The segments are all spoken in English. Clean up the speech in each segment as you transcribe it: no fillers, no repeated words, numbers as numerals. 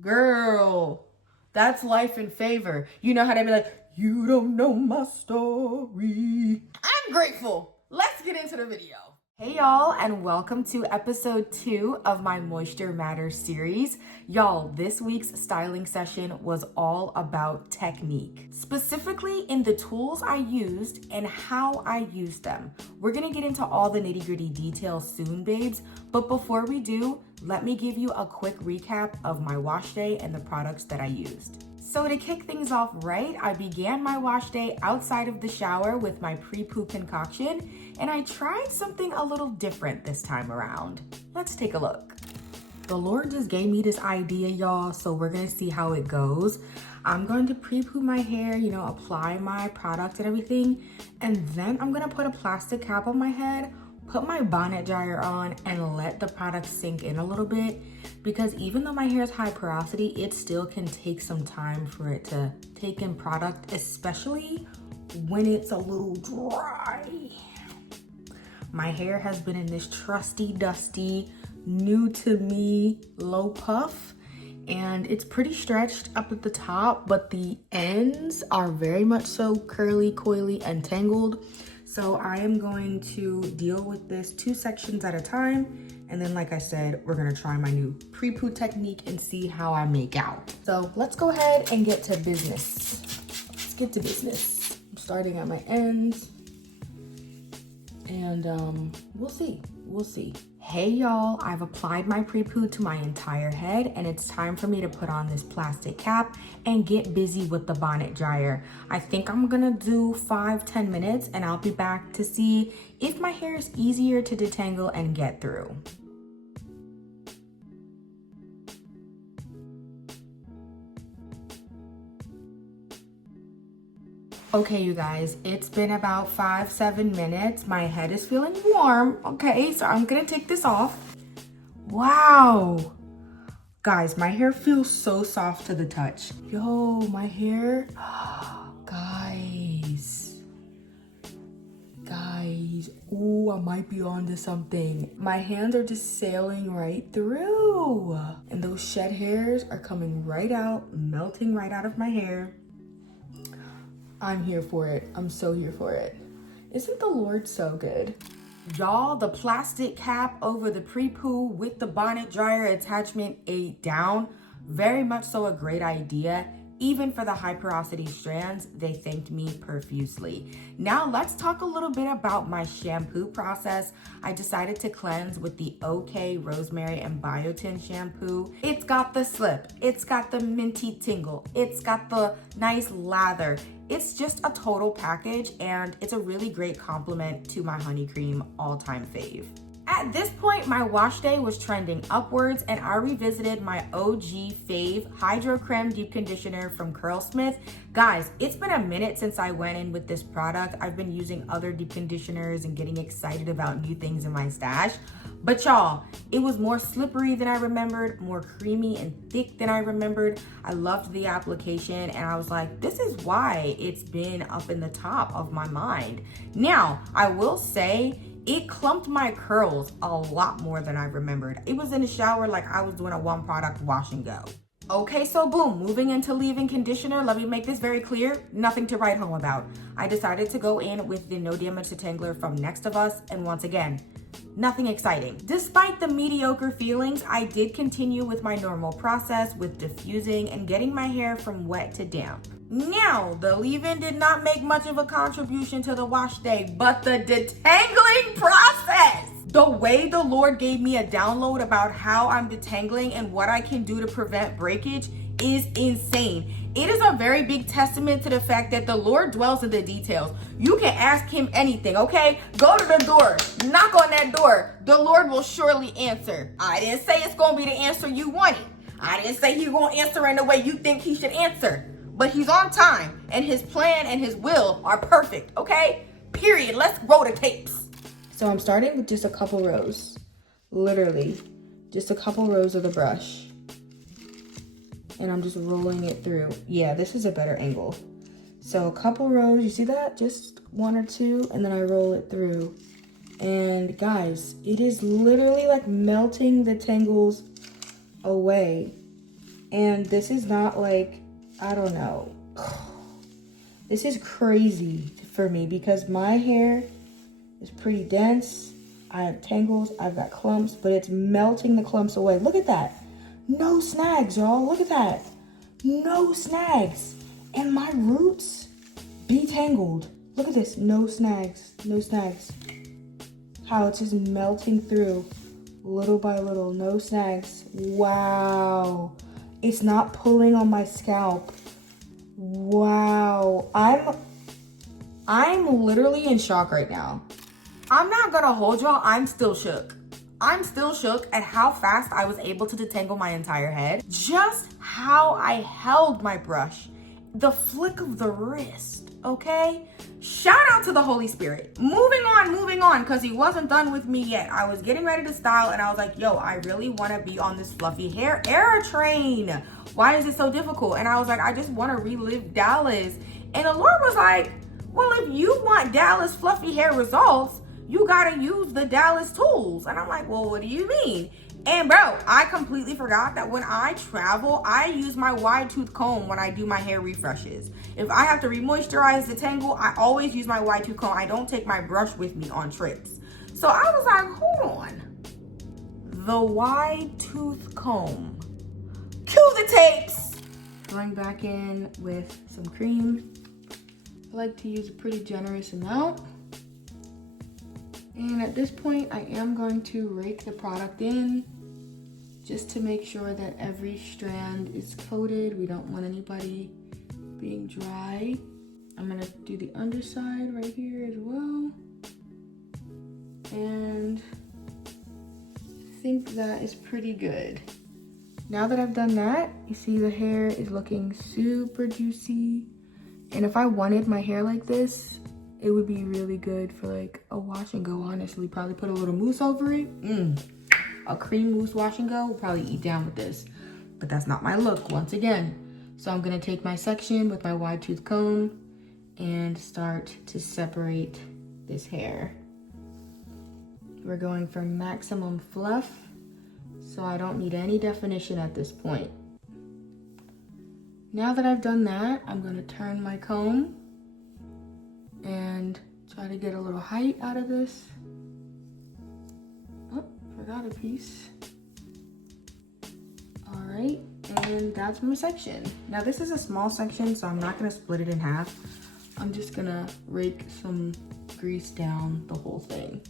Girl, that's life in favor. You know how they be like, you don't know my story. I'm grateful. Let's get into the video. Hey y'all, and welcome to episode 2 of my Moisture Matters series. Y'all, this week's styling session was all about technique, specifically in the tools I used and how I used them. We're gonna get into all the nitty-gritty details soon, babes, but before we do, let me give you a quick recap of my wash day and the products that I used. So to kick things off right, I began my wash day outside of the shower with my Prepoo concoction, and I tried something a little different this time around. Let's take a look. The Lord just gave me this idea, y'all, so we're gonna see how it goes. I'm going to Prepoo my hair, apply my product and everything, and then I'm gonna put a plastic cap on my head, put my bonnet dryer on, and let the product sink in a little bit, because even though my hair is high porosity, it still can take some time for it to take in product, especially when it's a little dry. My hair has been in this trusty, dusty, new to me low puff, and it's pretty stretched up at the top, but the ends are very much so curly, coily, and tangled. So I am going to deal with this 2 sections at a time. And then, like I said, we're gonna try my new Prepoo technique and see how I make out. So let's go ahead and get to business. Let's get to business. I'm starting at my ends, and we'll see. Hey y'all, I've applied my Prepoo to my entire head, and it's time for me to put on this plastic cap and get busy with the bonnet dryer. I think I'm gonna do 5-10 minutes, and I'll be back to see if my hair is easier to detangle and get through. Okay, you guys, it's been about 5-7 minutes. My head is feeling warm. Okay, so I'm gonna take this off. Wow. Guys, my hair feels so soft to the touch. Yo, my hair. Guys. Ooh, I might be onto something. My hands are just sailing right through. And those shed hairs are coming right out, melting right out of my hair. I'm here for it. I'm so here for it. Isn't the Lord so good? Y'all, the plastic cap over the Prepoo with the bonnet dryer attachment ate down. Very much so a great idea. Even for the high porosity strands, they thanked me profusely. Now let's talk a little bit about my shampoo process. I decided to cleanse with the OK Rosemary and Biotin shampoo. It's got the slip, it's got the minty tingle, it's got the nice lather. It's just a total package, and it's a really great compliment to my honey cream all-time fave. At this point, my wash day was trending upwards, and I revisited my OG fave Hydro Creme Deep Conditioner from Curlsmith. Guys, it's been a minute since I went in with this product. I've been using other deep conditioners and getting excited about new things in my stash. But y'all, it was more slippery than I remembered, more creamy and thick than I remembered. I loved the application, and I was like, this is why it's been up in the top of my mind. Now, I will say, it clumped my curls a lot more than I remembered. It was in the shower like I was doing a 1-product wash and go. Okay, so boom, moving into leave-in conditioner. Let me make this very clear, nothing to write home about. I decided to go in with the No Damage Detangler from Next of Us, and once again, nothing exciting. Despite the mediocre feelings, I did continue with my normal process with diffusing and getting my hair from wet to damp. Now, the leave-in did not make much of a contribution to the wash day, but the detangling process! The way the Lord gave me a download about how I'm detangling and what I can do to prevent breakage is insane. It is a very big testament to the fact that the Lord dwells in the details. You can ask him anything, okay? Go to the door, knock on that door. The Lord will surely answer. I didn't say it's gonna be the answer you wanted. I didn't say he's gonna answer in the way you think he should answer. But he's on time, and his plan and his will are perfect, okay? Period. Let's roll the tapes. So I'm starting with just a couple rows. Literally, just a couple rows of the brush. And I'm just rolling it through. Yeah, this is a better angle. So a couple rows, you see that? Just 1 or 2, and then I roll it through. And guys, it is literally like melting the tangles away. And this is not like, I don't know. This is crazy for me because my hair is pretty dense. I have tangles, I've got clumps, but it's melting the clumps away. Look at that. No snags, y'all. Look at that. No snags. And my roots detangled. Look at this. No snags. No snags. How it's just melting through little by little. No snags. Wow. It's not pulling on my scalp. Wow. I'm literally in shock right now. I'm not gonna hold y'all. I'm still shook. I'm still shook at how fast I was able to detangle my entire head. Just how I held my brush. The flick of the wrist, okay? Shout out to the Holy Spirit. Moving on, because he wasn't done with me yet. I was getting ready to style and I was like, yo, I really want to be on this fluffy hair era train. Why is it so difficult? And I was like, I just want to relive Dallas. And the Lord was like, well, if you want Dallas fluffy hair results, you gotta use the Dallas tools. And I'm like, well, what do you mean? And bro, I completely forgot that when I travel, I use my wide tooth comb when I do my hair refreshes. If I have to re-moisturize, detangle, I always use my wide tooth comb. I don't take my brush with me on trips. So I was like, hold on. The wide tooth comb. Cue the tapes. Going back in with some cream. I like to use a pretty generous amount. And at this point, I am going to rake the product in just to make sure that every strand is coated. We don't want anybody being dry. I'm gonna do the underside right here as well. And I think that is pretty good. Now that I've done that, you see the hair is looking super juicy. And if I wanted my hair like this, it would be really good for like a wash and go, honestly. Probably put a little mousse over it. A cream mousse wash and go. We'll probably eat down with this. But that's not my look, once again. So I'm gonna take my section with my wide tooth comb and start to separate this hair. We're going for maximum fluff, so I don't need any definition at this point. Now that I've done that, I'm gonna turn my comb and try to get a little height out of this. Oh, forgot a piece. All right, and that's my section. Now this is a small section, so I'm not gonna split it in half. I'm just gonna rake some grease down the whole thing.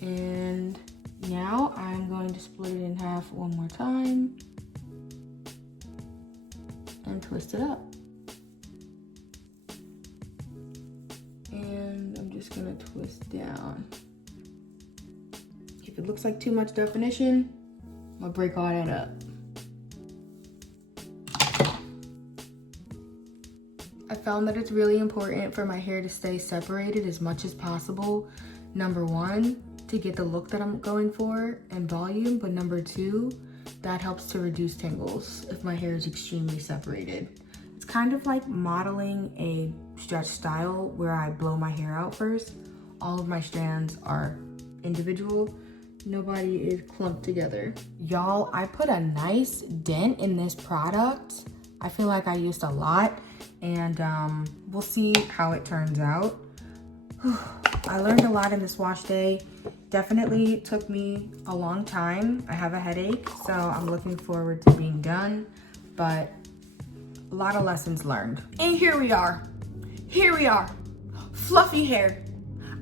And now I'm going to split it in half one more time and twist it up. And I'm just gonna twist down. If it looks like too much definition, I'm gonna break all that up. I found that it's really important for my hair to stay separated as much as possible. Number one, to get the look that I'm going for and volume, but number two, that helps to reduce tangles if my hair is extremely separated. It's kind of like modeling a stretch style where I blow my hair out first. All of my strands are individual. Nobody is clumped together. Y'all, I put a nice dent in this product. I feel like I used a lot, and we'll see how it turns out. I learned a lot in this wash day. Definitely took me a long time. I have a headache, so I'm looking forward to being done, but a lot of lessons learned. And here we are. Here we are. Fluffy hair.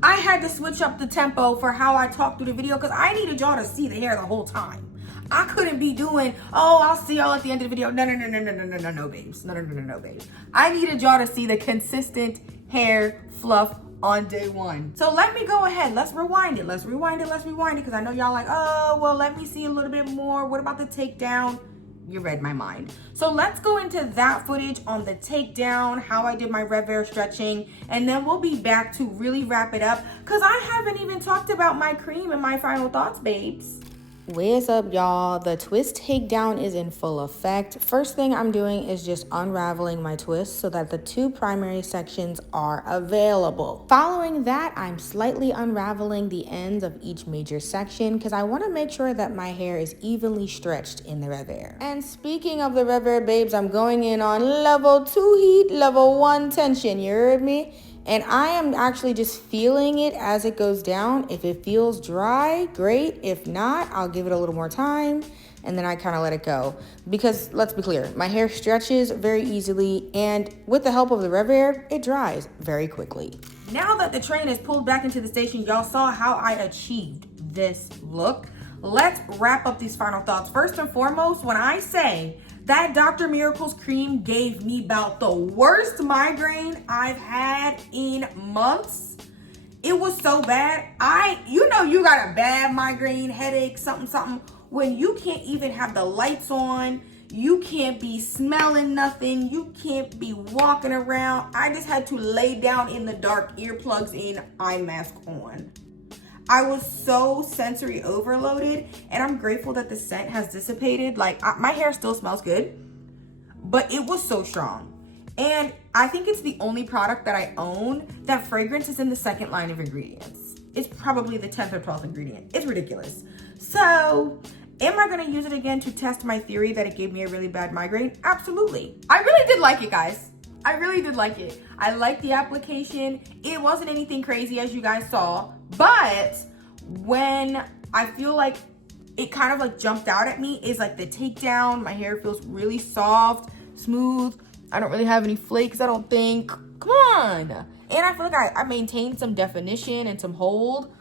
I had to switch up the tempo for how I talked through the video because I needed y'all to see the hair the whole time. I couldn't be doing, oh, I'll see y'all at the end of the video. No, babes. No, babes. I needed y'all to see the consistent hair fluff on day one. So let me go ahead. Let's rewind it. Let's rewind it because I know y'all like, oh, well, let me see a little bit more. What about the takedown? You read my mind. So let's go into that footage on the takedown, how I did my Revair stretching, and then we'll be back to really wrap it up because I haven't even talked about my cream and my final thoughts, babes. What's up, y'all? The twist takedown is in full effect. First thing I'm doing is just unraveling my twist so that the two primary sections are available. Following that, I'm slightly unraveling the ends of each major section because I want to make sure that my hair is evenly stretched in the Revair. And speaking of the Revair, babes, I'm going in on level 2 heat, level 1 tension. You heard me? And I am actually just feeling it as it goes down. If it feels dry, great. If not, I'll give it a little more time and then I kind of let it go. Because let's be clear, my hair stretches very easily and with the help of the Revair, it dries very quickly. Now that the train is pulled back into the station, y'all saw how I achieved this look. Let's wrap up these final thoughts. First and foremost, when I say that Dr. Miracle's cream gave me about the worst migraine I've had in months. It was so bad. You know you got a bad migraine, headache, something, when you can't even have the lights on, you can't be smelling nothing, you can't be walking around. I just had to lay down in the dark, earplugs in, eye mask on. I was so sensory overloaded, and I'm grateful that the scent has dissipated. Like, my hair still smells good, but it was so strong. And I think it's the only product that I own that fragrance is in the second line of ingredients. It's probably the 10th or 12th ingredient. It's ridiculous. So, am I gonna use it again to test my theory that it gave me a really bad migraine? Absolutely. I really did like it, guys. I really did like it. I liked the application. It wasn't anything crazy, as you guys saw, but when I feel like it kind of like jumped out at me is like the takedown. My hair feels really soft, smooth. I don't really have any flakes, I don't think. Come on. And I feel like I maintained some definition and some hold.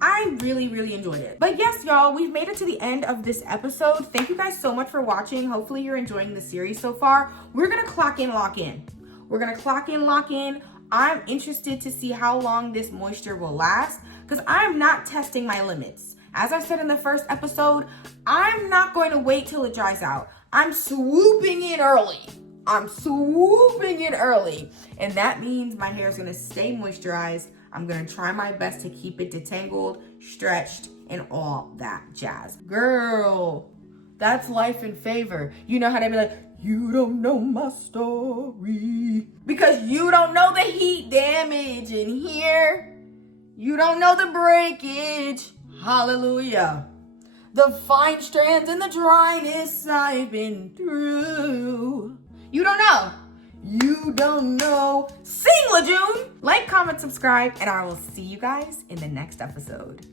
I really, really enjoyed it. But yes, y'all, we've made it to the end of this episode. Thank you guys so much for watching. Hopefully you're enjoying the series so far. We're gonna clock in, lock in. We're gonna clock in, lock in. I'm interested to see how long this moisture will last because I'm not testing my limits. As I said in the first episode, I'm not going to wait till it dries out. I'm swooping in early. And that means my hair is gonna stay moisturized. I'm gonna try my best to keep it detangled, stretched, and all that jazz. Girl, that's life in favor. You know how they be like, you don't know my story. Because you don't know the heat damage in here. You don't know the breakage. Hallelujah. The fine strands and the dryness I've been through. You don't know. You don't know. Sing, LaJune. Like, comment, subscribe, and I will see you guys in the next episode.